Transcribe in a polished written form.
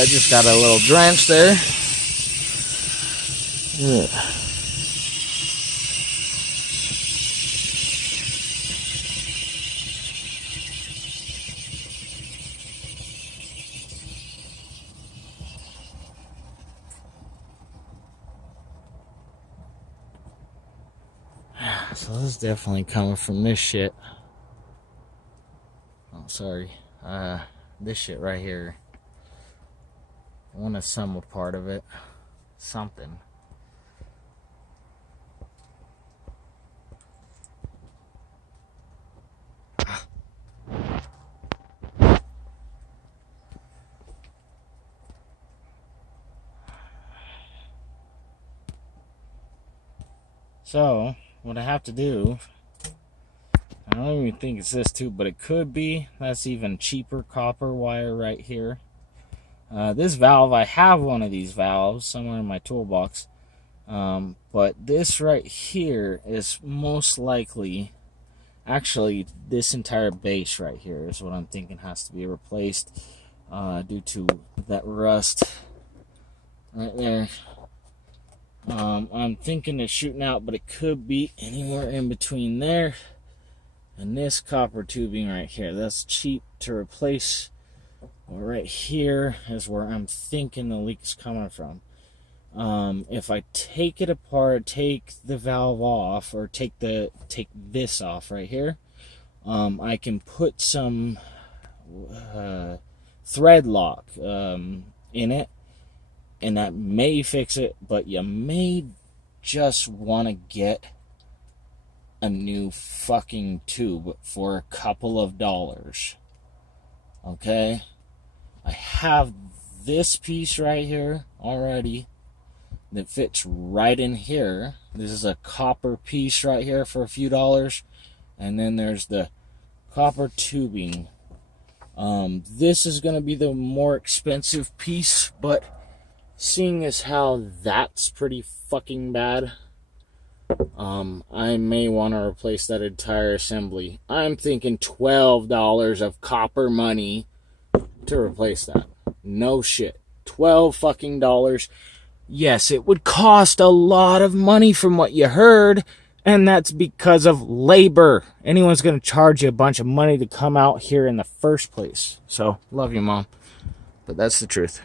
I just got a little drench there. Yeah. So this is definitely coming from this shit. Oh, sorry. This shit right here. I want to sum a part of it. Something. So, what I have to do, I don't even think it's this too, but it could be. That's even cheaper copper wire right here. This valve, I have one of these valves somewhere in my toolbox. But this right here is most likely, actually, this entire base right here is what I'm thinking has to be replaced due to that rust right there. I'm thinking it's shooting out, but it could be anywhere in between there and this copper tubing right here. That's cheap to replace. Right here is where I'm thinking the leak is coming from. If I take it apart, take the valve off, or take this off right here, I can put some thread lock in it, and that may fix it, but you may just want to get a new fucking tube for a couple of dollars. Okay? I have this piece right here already that fits right in here. This is a copper piece right here for a few dollars. And then there's the copper tubing. This is going to be the more expensive piece, but seeing as how that's pretty fucking bad, I may want to replace that entire assembly. I'm thinking $12 of copper money to replace that. No shit. $12 fucking dollars. Yes, it would cost a lot of money from what you heard, and that's because of labor. Anyone's going to charge you a bunch of money to come out here in the first place. So, love you, Mom. But that's the truth.